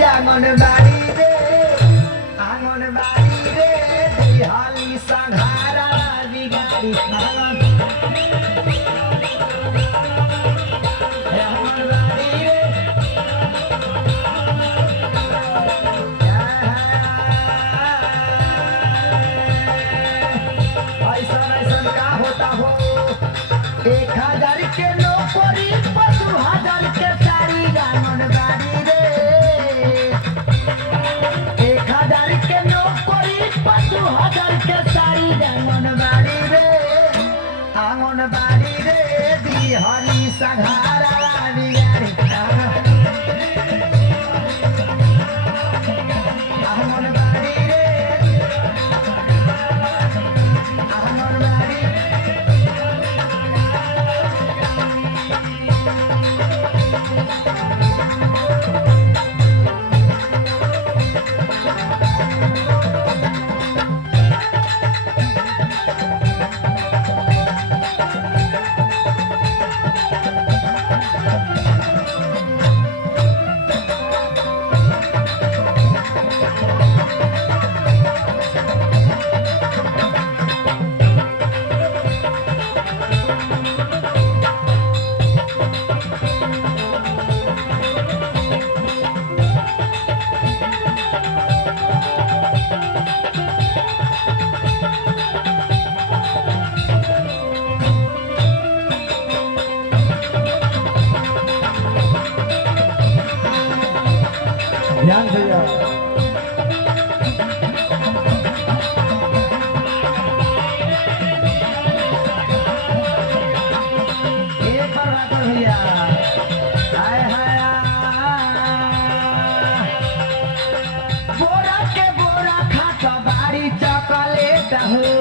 आंगनबाड़ी रे दिहाली संघारा बिगाड़ी का होता हो 1000 के नौकरी 2000 के साड़ी आंगनबाड़ी रे 1000 के नौकरी 2000 के साड़ी आंगनबाड़ी रे दिहाली संघारा बिगाड़ी आंगनबाड़ी रे आंगनबाड़ी ध्यान भैया एक बार राकर भैया हाय हाय बोरा के बोरा खाता बाड़ी चॉकलेट हो